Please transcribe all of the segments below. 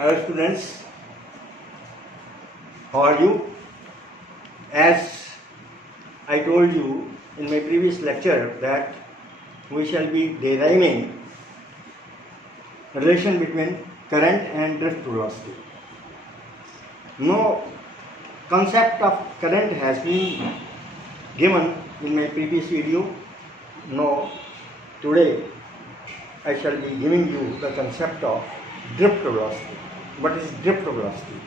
Hello students, how are you? As I told you in my previous lecture that we shall be deriving relation between current and drift velocity. No concept of current has been given in my previous video. No, today I shall be giving you the concept of drift velocity. What is drift velocity?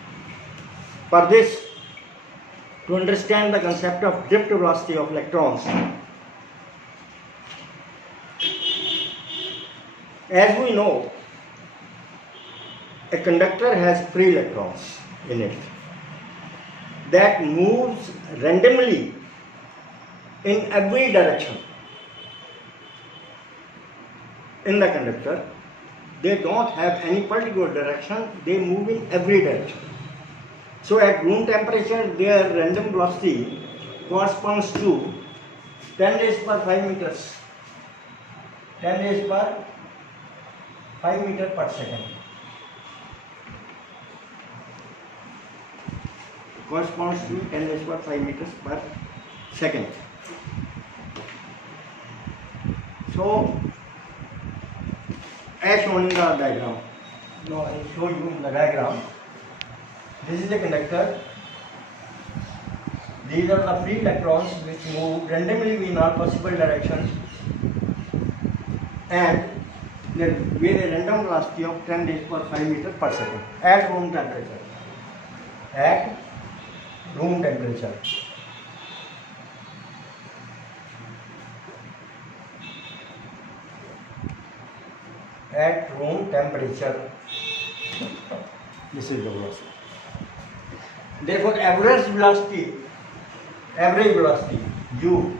For this, to understand the concept of drift velocity of electrons, as we know, a conductor has free electrons in it that moves randomly in every direction. In the conductor, they don't have any particular direction, they move in every direction. So at room temperature, their random velocity corresponds to 10 raised per 5 meters. 10 raised per 5 meter per second. Corresponds to 10 raised per 5 meters per second. So, as shown in the diagram, now I will show you in the diagram. This is a conductor. These are the free electrons which move randomly in all possible directions and with a random velocity of 10 raised per 5 meters per second at room temperature. At room temperature. At room temperature. This is the velocity. Therefore, average velocity u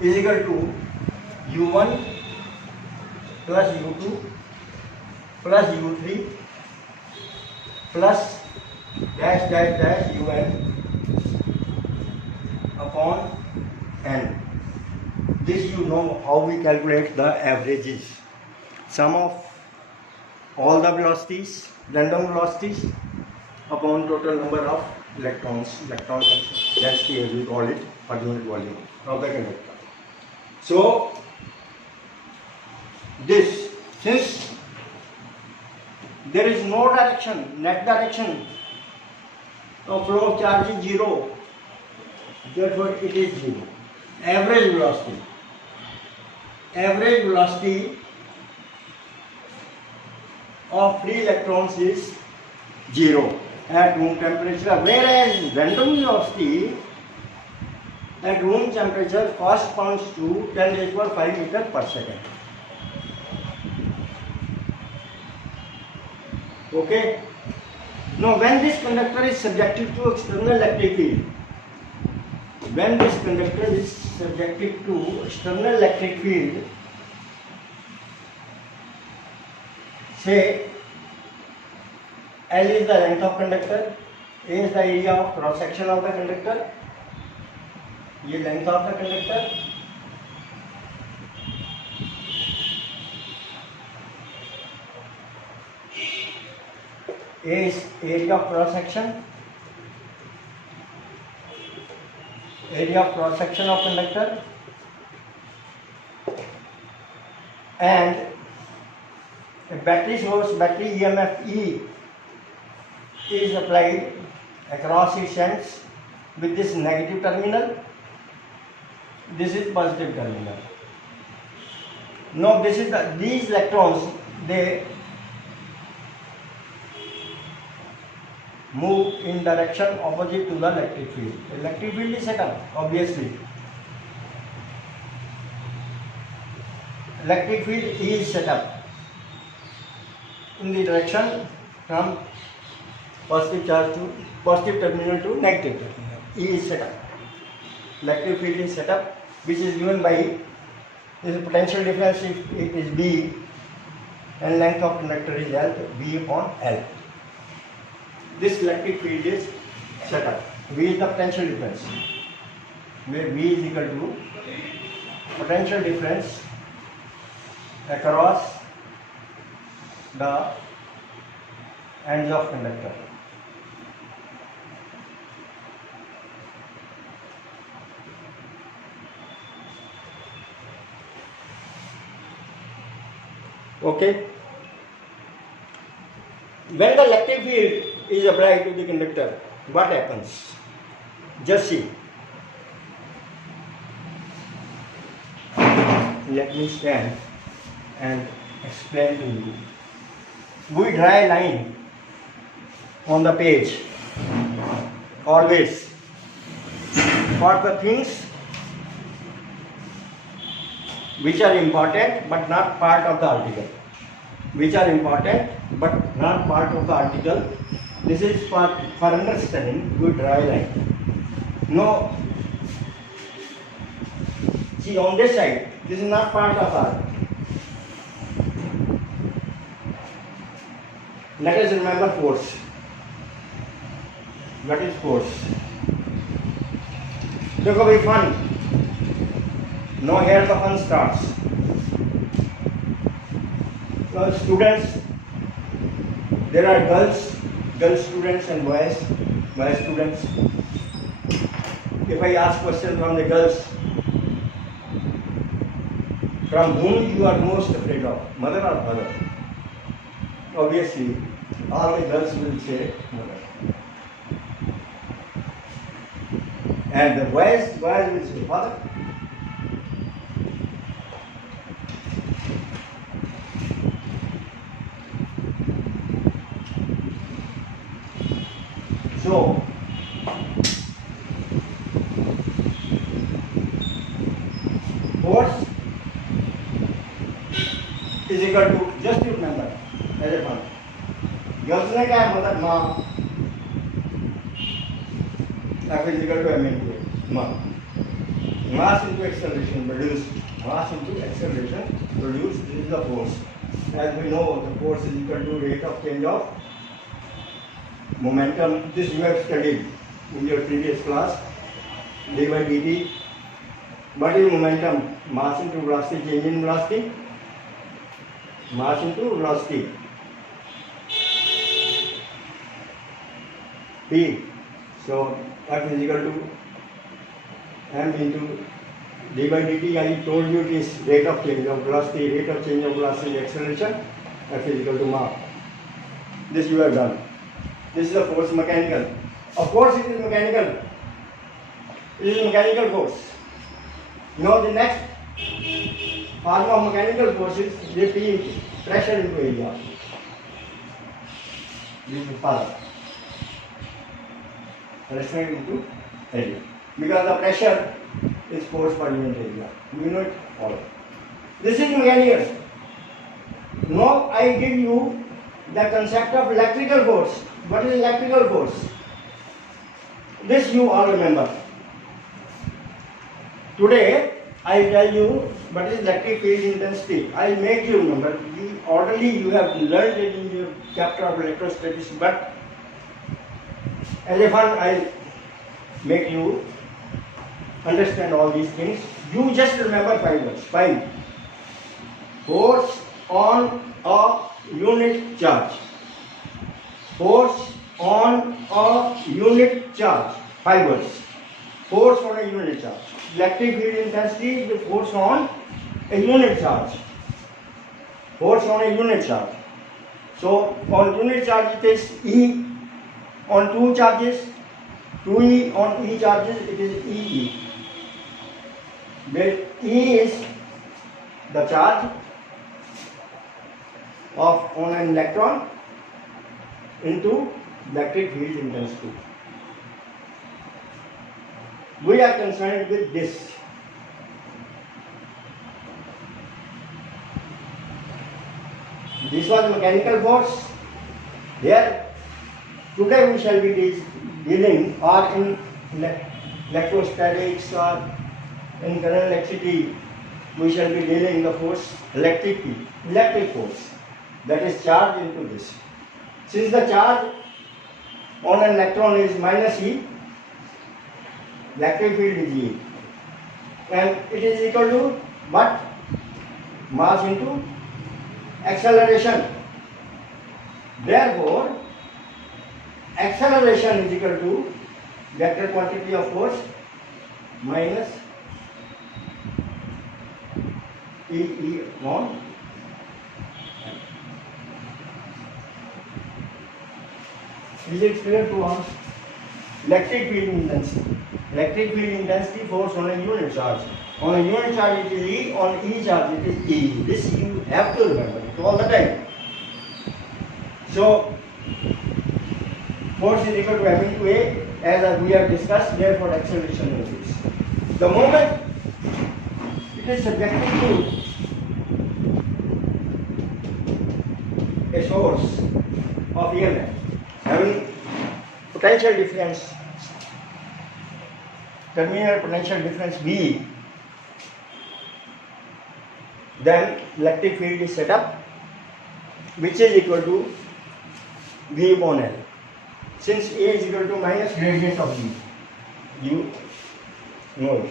is equal to u1 plus u2 plus u3 plus dash dash dash un upon n. This you know how we calculate the averages. Sum of all the velocities, random velocities upon total number of electrons, electron density as we call it, per unit volume of the conductor. So this, since there is no direction, net direction of flow of charge is zero, therefore it is zero. Average velocity of free electrons is zero at room temperature, whereas random velocity at room temperature corresponds to 10 raised to 5 meters per second. Okay. Now, when this conductor is subjected to external electric field, say L is the length of conductor, A is the area of cross section of the conductor, ये length of the conductor, A is area of cross section of conductor, and a battery source, battery EMF E is applied across its ends with this negative terminal. This is positive terminal. Now, these electrons, they move in direction opposite to the electric field. The electric field is set up, obviously. Electric field is set up in the direction from positive terminal to negative terminal. E is set up. Electric field is set up, which is given by this potential difference if it is B and length of conductor is L, B upon L. This electric field is set up. V is the potential difference, where V is equal to potential difference across the ends of conductor. Okay. When the electric field is applied to the conductor, what happens? Just see. Let me stand and explain to you. We draw a line on the page always for the things which are important but not part of the article. Which are important but not part of the article. This is for understanding. We draw a line. No. See on this side. This is not part of article. Let us remember force. What is force? देखो भाई fun. No, here the fun starts. Students, there are girls students and boys students. If I ask question from the girls, from whom you are most afraid of, mother or father? Obviously, all the girls will say mother. And the boys will say father. So, force is equal to, just you remember, as a fun. Girls ने क्या है मतलब माँ, F is equal to m into a, माँ. Mass into acceleration produced. Mass into acceleration produced. This is the force. As we know, the force is equal to rate of change of momentum. This you have studied in your previous class. D by dt. What is momentum? Mass into velocity, change in velocity. Mass into velocity. P. So F is equal to m into d by dt. I told you it is rate of change of velocity. Rate of change of velocity is acceleration. F is equal to ma. This you have done. This is the force mechanical. Of course it is mechanical. It is mechanical force. Now the next form of mechanical force is P, pressure into area. This is power. Pressure into area. Because the pressure is force per unit area. You know it all. This is mechanical. Now I give you the concept of electrical force. What is electrical force? This you all remember. Today I tell you what is electric field intensity. I make you remember. Already you have learned it in your chapter of electrostatics, but as a fun I make you understand all these things. You just remember 5 words. 5. Force on a unit charge. Force on a unit charge. 5 words. Force on a unit charge. Electric field intensity is the force on a unit charge. Force on a unit charge. So on unit charge it is E. On 2 charges, 2E on E charges it is EE. Where E is the charge of on an electron into electric field intensity. We are concerned with this. This was mechanical force. Here, today we shall be dealing or in electrostatics or in current electricity, we shall be dealing the force electric force, that is charge into this. Since the charge on an electron is minus E, electric field is E, and it is equal to what? Mass into acceleration. Therefore, acceleration is equal to vector quantity of force minus E upon m. Is it clear to us? Electric field intensity. Electric field intensity force on a unit charge. On a unit charge it is E, on E charge it is E. This you have to remember it all the time. So, force is equal to m into A, as we have discussed, therefore acceleration is this. The moment it is subjected to a source of EMF having potential difference, terminal potential difference V, then electric field is set up, which is equal to V upon L. Since A is equal to minus gradient of V, you know it.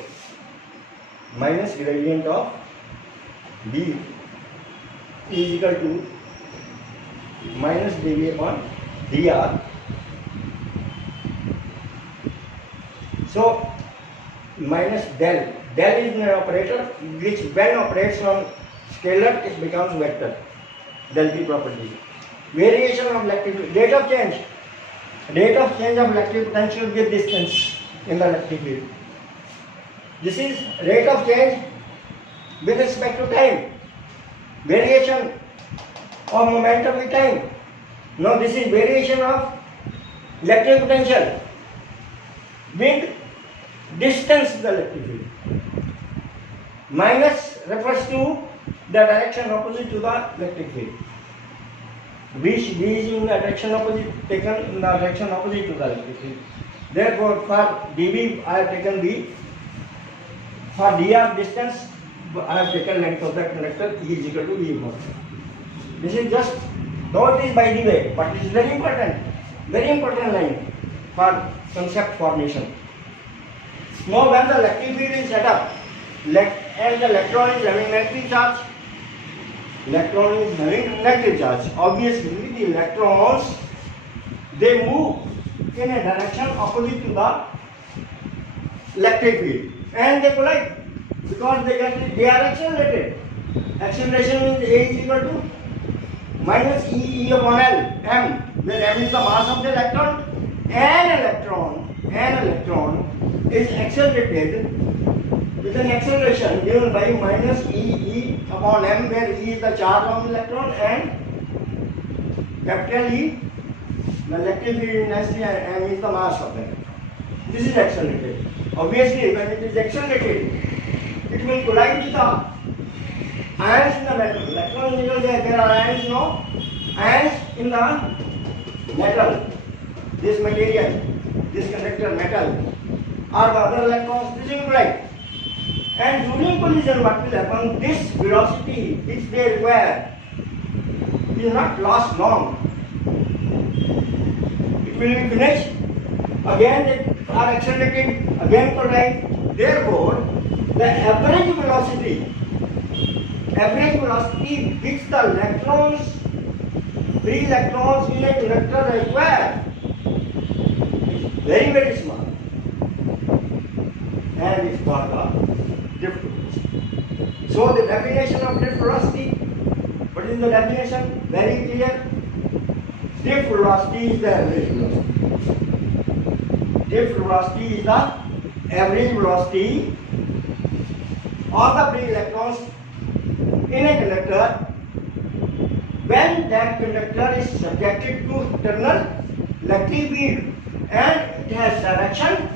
Minus gradient of V is equal to minus dV upon dr. So minus del. Del is an operator which when operates on scalar it becomes vector. Del B property. Variation of electric field. Rate of change. Rate of change of electric potential with distance in the electric field. This is rate of change with respect to time. Variation of momentum with time. Now this is variation of electric potential with distance to the electric field. Minus refers to the direction opposite to the electric field. V is in the direction opposite, taken in the direction opposite to the electric field. Therefore, for dV I have taken V. For dr distance I have taken length of the conductor E is equal to V upon. This is just, though it is by the way, but it is very important line for concept formation. Now when the electric field is set up and the electron is having negative charge, obviously the electrons they move in a direction opposite to the electric field and they collide because they are accelerated. Acceleration means A is equal to minus E upon L, m, where m is the mass of the electron. An electron is accelerated with an acceleration given by minus E upon m, where E is the charge of the electron and capital E, the electric field intensity, and m is the mass of the electron. This is accelerated. Obviously, when it is accelerated, it will collide with the ions in the metal. Electron is equal, there are ions, no? Ions in the metal. This material, this conductor metal, or the other electrons, this will collide. And during collision, what will happen? This velocity which they require will not last long. It will be finished. Again they are accelerated, again collide. Therefore, the average velocity which the electrons, free electrons in a conductor require is very small, and it's called the drift velocity. So the definition of drift velocity, what is the definition? Very clear. Drift velocity is the average velocity. Drift velocity is the average velocity of the free electrons in a conductor when that conductor is subjected to external electric field and it has direction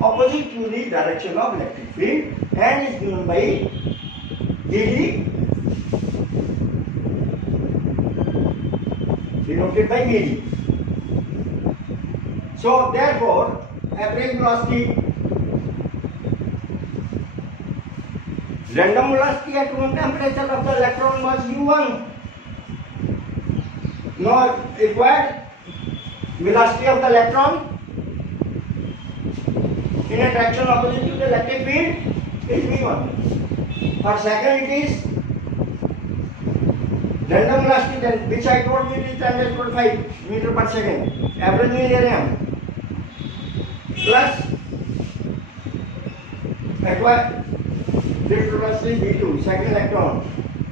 opposite to the direction of electric field and is given by dD denoted by dD. So therefore, average velocity, random velocity at room temperature of the electron was U1. Now required velocity of the electron in a direction opposite to the electric field is V1. For second it is random velocity then, which I told you is 10⁵ meter per second, average नहीं ले रहे हम, plus acquire drift velocity v2 second electron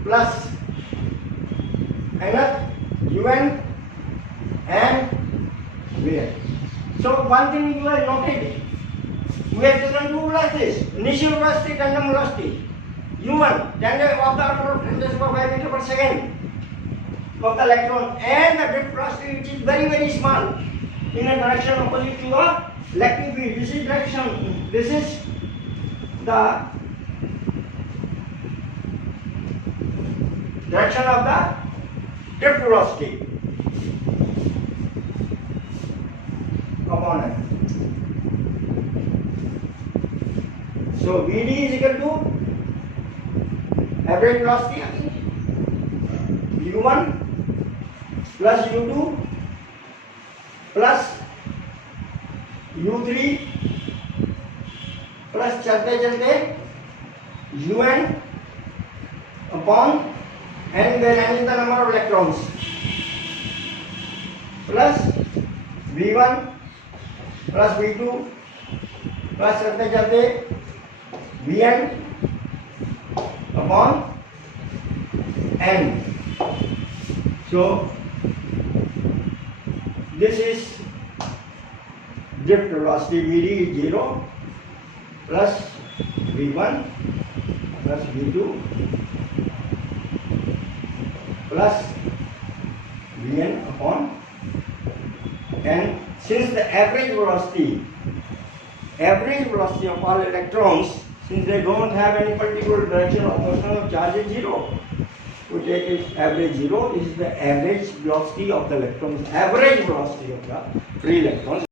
plus another un and vn. So one thing you have noted, we have taken two velocities, initial velocity, tandem velocity, u1 tandem of the order of 10⁵ meter per second of the electron, and the drift velocity which is very small in a direction opposite to a electric field. This is direction, this is the direction of the drift velocity upon it. So Vd is equal to average velocity u1 plus u2 plus u3 plus चलते चलते un upon n, where n is the number of electrons, plus v1 plus v2 plus चलते चलते vn upon n. So this is drift velocity. Vd is 0 plus v1 plus v2 plus vn upon n. Since the average velocity of all electrons, since they don't have any particular direction or motion of charge, is 0. We take its average 0 is the average velocity of the electrons, average velocity of the free electrons.